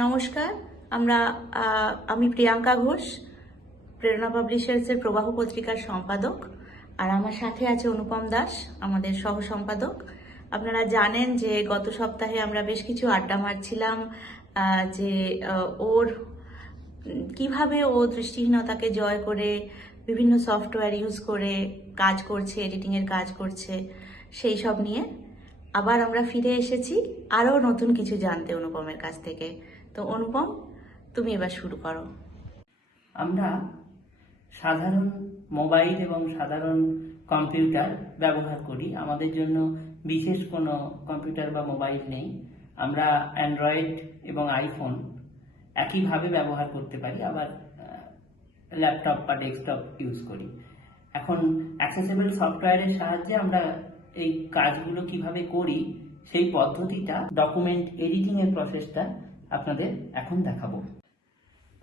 নমস্কার, আমরা আমি প্রিয়াঙ্কা ঘোষ, প্রেরণা পাবলিশার্সের প্রবাহ পত্রিকার সম্পাদক, আর আমার সাথে আছে অনুপম দাস, আমাদের সহ সম্পাদক। আপনারা জানেন যে গত সপ্তাহে আমরা বেশ কিছু আড্ডা মারছিলাম যে ওর, কীভাবে ও দৃষ্টিহীনতাকে জয় করে বিভিন্ন সফটওয়্যার ইউজ করে কাজ করছে, এডিটিংয়ের কাজ করছে, সেই সব নিয়ে। আবার আমরা ফিরে এসেছি আরও নতুন কিছু জানতে অনুপমের কাছ থেকে। তো অনুপম, তুমি এবার শুরু করো। আমরা সাধারণ মোবাইল এবং সাধারণ কম্পিউটার ব্যবহার করি। আমাদের জন্য বিশেষ কোনো কম্পিউটার বা মোবাইল নেই। আমরা অ্যান্ড্রয়েড এবং আইফোন একইভাবে ব্যবহার করতে পারি, আবার ল্যাপটপ বা ডেস্কটপ ইউজ করি। এখন অ্যাক্সেসিবল সফটওয়্যারের সাহায্যে আমরা এই কাজগুলো কীভাবে করি, সেই পদ্ধতিটা ডকুমেন্ট এডিটিংয়ের প্রসেসটা আপনাদের এখন দেখাবো।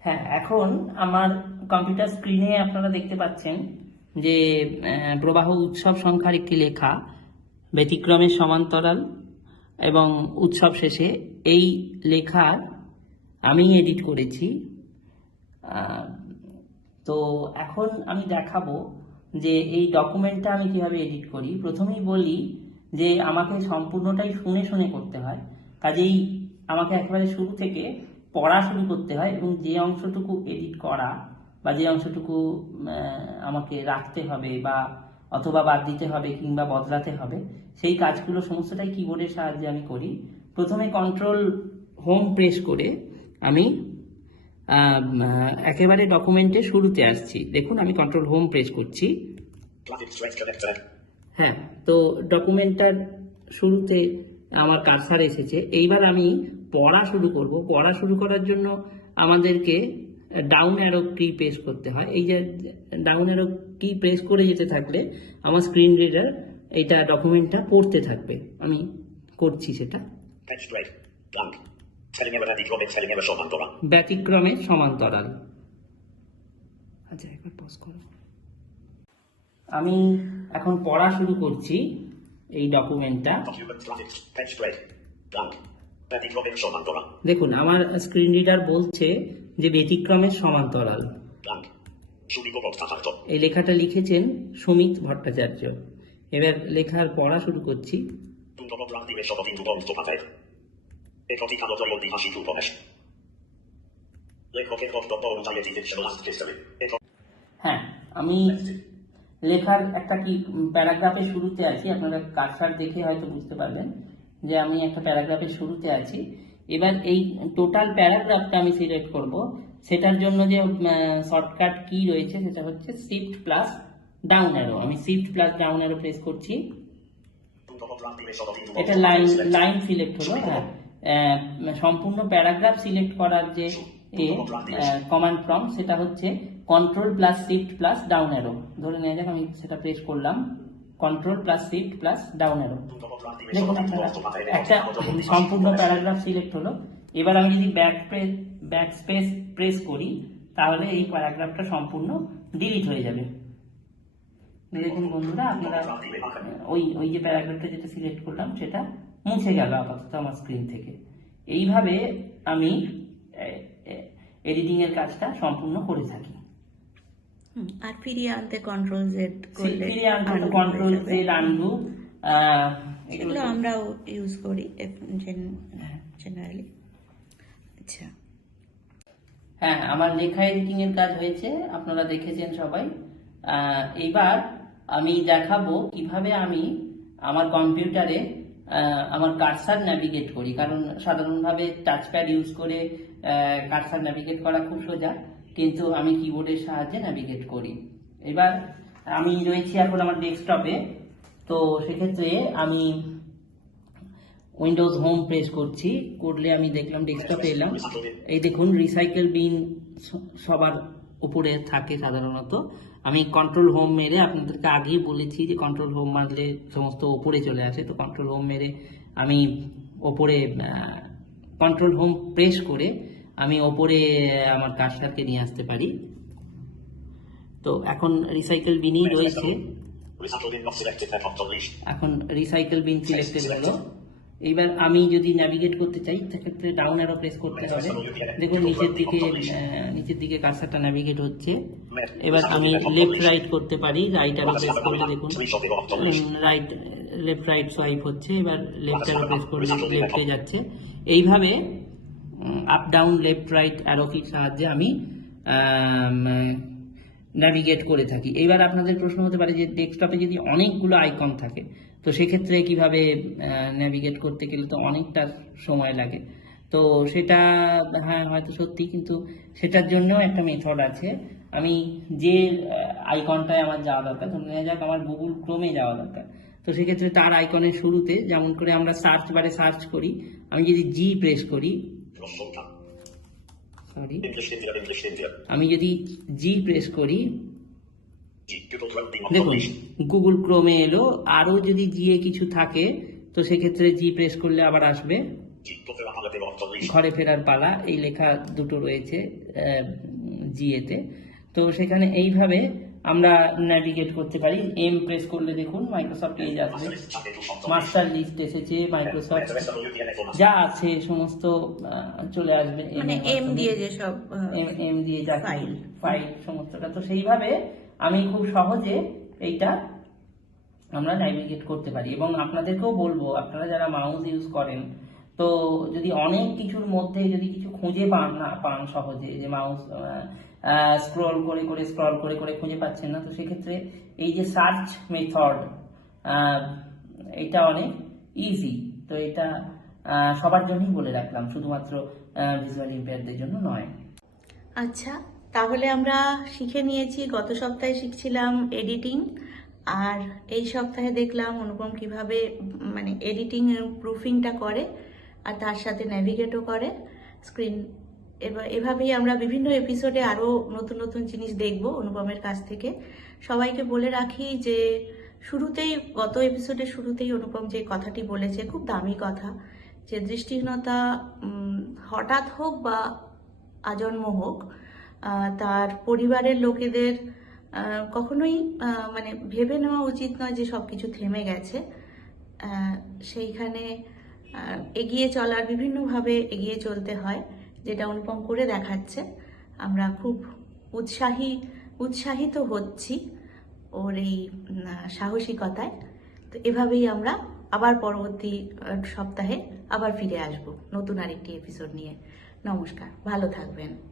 হ্যাঁ এখন আমার কম্পিউটার স্ক্রিনে আপনারা দেখতে পাচ্ছেন যে প্রবাহ উৎসব সংখ্যার একটি লেখা ব্যতিক্রমের সমান্তরাল এবং উৎসব শেষে এই লেখার আমি এডিট করেছি। তো এখন আমি দেখাবো যে এই ডকুমেন্টটা আমি কীভাবে এডিট করি। প্রথমেই বলি যে, আমাকে সম্পূর্ণটাই শুনে শুনে করতে হয়। কাজেই আমাকে একেবারে শুরু থেকে পড়া শুরু করতে হয় এবং যে অংশটুকু এডিট করা বা যে অংশটুকু আমাকে রাখতে হবে বা অথবা বাদ দিতে হবে কিংবা বদলাতে হবে, সেই কাজগুলো সমস্তটাই কিবোর্ডের সাহায্যে আমি করি। প্রথমে কন্ট্রোল হোম প্রেস করে আমি একেবারে ডকুমেন্টের শুরুতে আসছি। দেখুন, আমি কন্ট্রোল হোম প্রেস করছি. হ্যাঁ তো ডকুমেন্টটার শুরুতে আমার কারসার এসেছে। এইবার আমি পড়া শুরু করব। পড়া শুরু করার জন্য আমাদেরকে ডাউন অ্যারো কি প্রেস করতে হয়। এই যে ডাউন অ্যারো কি প্রেস করে যেতে থাকলে আমার স্ক্রিন রিডার এইটা ডকুমেন্টটা পড়তে থাকবে। আমি করছি সেটা. ব্যতিক্রমে সমান্তরাল। আচ্ছা একবার পজ করো। আমি এখন পড়া শুরু করছি এই ডকুমেন্টটা দেখুন আমার স্ক্রিন রিডার বলছে যে ব্যতিক্রমের সমান্তরাল। এই লেখাটা লিখেছেন সুমিত ভট্টাচার্য। এবার লেখার পড়া শুরু করছি। হ্যাঁ আমি লেখার একটা কি প্যারাগ্রাফের শুরুতে আছি আপনারা কাজটা দেখে হয়তো বুঝতে পারবেন। যে আমি একটা প্যারাগ্রাফের শুরুতে আছি। এবার এই টোটাল প্যারাগ্রাফটা আমি সিলেক্ট করব। সেটার জন্য যে শর্টকাট কি রয়েছে, সেটা হচ্ছে শিফট প্লাস ডাউন অ্যারো আমি shift plus down arrow press করছি। এটা লাইন লাইন সিলেক্ট হলো হ্যাঁ। সম্পূর্ণ প্যারাগ্রাফ সিলেক্ট করার যে কমান্ড প্রম সেটা হচ্ছে control plus shift plus down arrow ধরে নেওয়া যাক, আমি সেটা প্রেস করলাম। Control plus shift plus down dive দেখুন আপনারা. একটা সম্পূর্ণ প্যারাগ্রাফ সিলেক্ট হলো। এবার আমি যদি back press back space press করি তাহলে এই প্যারাগ্রাফটা সম্পূর্ণ ডিলিট হয়ে যাবে। দেখুন বন্ধুরা আপনারা ওই ওই যে প্যারাগ্রাফটা যেটা সিলেক্ট করলাম সেটা মুছে গেল আপাতত আমার স্ক্রিন থেকে। এইভাবে আমি এডিটিং এর কাজটা সম্পূর্ণ করে থাকি। আর ফিরিয়ে আনতে কন্ট্রোল জেড করলে ফিরে আনতে কন্ট্রোল হয়ে। জেড আনডু এগুলো আমরাও ইউজ করি জেনারেলি আচ্ছা। হ্যাঁ আমার লেখা এডিটিং এর কাজ হয়েছে আপনারা দেখেছেন সবাই। এবার আমি দেখাবো কীভাবে আমি আমার কম্পিউটারে আমার কার্সার ন্যাভিগেট করি। কারণ সাধারণভাবে টাচপ্যাড ইউজ করে কার্সার ন্যাভিগেট করা খুব সোজা। কিন্তু আমি কিবোর্ডের সাহায্যে ন্যাভিগেট করি। এবার আমি রয়েছি এখন আমার ডেস্কটপে তো সেক্ষেত্রে আমি উইন্ডোজ হোম প্রেস করছি। করলে আমি দেখলাম ডেস্কটপে এলাম। এই দেখুন রিসাইকেল বিন সবার উপরে থাকে সাধারণত। আমি কন্ট্রোল হোম মেরে আপনাদেরকে আগেই বলেছি যে কন্ট্রোল হোম মারলে সমস্ত ওপরে চলে আসে। তো কন্ট্রোল হোম মেরে আমি ওপরে কন্ট্রোল হোম প্রেস করে আমি ওপরে আমার কাজটাকে নিয়ে আসতে পারি। তো এখন রিসাইকেল বিনই রয়েছে. এখন রিসাইকেল বিন সিলেক্টেড হলো। এইবার আমি যদি ন্যাভিগেট করতে চাই, সেক্ষেত্রে ডাউন অ্যারো প্রেস করতে হবে। দেখুন, নিচের দিকে নিচের দিকে কার্সারটা ন্যাভিগেট হচ্ছে। এবার আমি লেফট রাইট করতে পারি রাইট অ্যারো প্রেস করলে দেখুন. রাইট লেফট রাইট সোয়াইপ হচ্ছে। এবার লেফট অ্যারো প্রেস করলে লেফটে যাচ্ছে। এইভাবে up down left right arrow কির সাহায্যে আমি ন্যাভিগেট করে থাকি। এইবার আপনাদের প্রশ্ন হতে পারে যে ডেস্কটপে যদি অনেকগুলো আইকন থাকে, তো সেক্ষেত্রে কীভাবে ন্যাভিগেট করতে গেলে তো অনেকটা সময় লাগে। তো সেটা হ্যাঁ হয়তো সত্যি, কিন্তু সেটার জন্যও একটা মেথড আছে। আমি যে আইকনটায় আমার যাওয়া দরকার, ধরে নেওয়া যাক আমার গুগল ক্রোমে যাওয়া দরকার। তো সেক্ষেত্রে তার আইকনের শুরুতে যেমন করে আমরা সার্চ বারে সার্চ করি, আমি যদি জি প্রেস করি. সরি. আমি যদি জি প্রেস করি দেখুন গুগল ক্রোমে এলো আরও যদি জিয়ে কিছু থাকে তো সেক্ষেত্রে জি প্রেস করলে আবার আসবে. ঘরে ফেরার পালা এই লেখা দুটো রয়েছে জিএতে তো সেখানে এইভাবে আমরা ন্যাভিগেট করতে পারি। এম প্রেস করলে দেখুন Microsoft into font master list এসেছে মাইক্রোসফট. যা আছে সমস্ত চলে আসবে মানে এম দিয়ে আহ, এম এম দিয়ে যা ফাইল। ফাইল সমস্তটা। তো সেইভাবে আমি খুব সহজে এইটা আমরা ন্যাভিগেট করতে পারি। এবং আপনাদেরকেও বলব আপনারা যারা মাউস ইউজ করেন তো যদি অনেক কিছুর মধ্যে যদি কিছু খুঁজে পান না, পান সহজে। যে মাউস স্ক্রল করে করে স্ক্রল করে করে খুঁজে পাচ্ছেন না, তো সেক্ষেত্রে এই যে সার্চ মেথড এটা অনেক ইজি তো এটা সবার জন্যই বলে রাখলাম, শুধুমাত্র ভিজুয়াল ইম্পেয়ারদের জন্য নয়। আচ্ছা তাহলে আমরা শিখে নিয়েছি, গত সপ্তাহে শিখছিলাম এডিটিং আর এই সপ্তাহে দেখলাম অনুপম কীভাবে মানে এডিটিং প্রুফিংটা করে, আর তার সাথে ন্যাভিগেটও করে। স্ক্রিন এবার এভাবেই আমরা বিভিন্ন এপিসোডে আরও নতুন নতুন জিনিস দেখব অনুপমের কাছ থেকে। সবাইকে বলে রাখি যে শুরুতেই, গত এপিসোডের শুরুতেই অনুপম যে কথাটি বলেছে, খুব দামি কথা, যে দৃষ্টিহীনতা হঠাৎ হোক বা আজন্ম হোক তার পরিবারের লোকেদের কখনোই মানে ভেবে নেওয়া উচিত নয় যে সব কিছু থেমে গেছে। সেইখানে এগিয়ে চলার বিভিন্নভাবে এগিয়ে চলতে হয়, যেটা অনুপম করে দেখাচ্ছে। আমরা খুব উৎসাহী, উৎসাহিত হচ্ছি ওর এই সাহসিকতায়। তো এভাবেই আমরা আবার পরবর্তী সপ্তাহে আবার ফিরে আসব নতুন আরেকটি এপিসোড নিয়ে। নমস্কার, ভালো থাকবেন।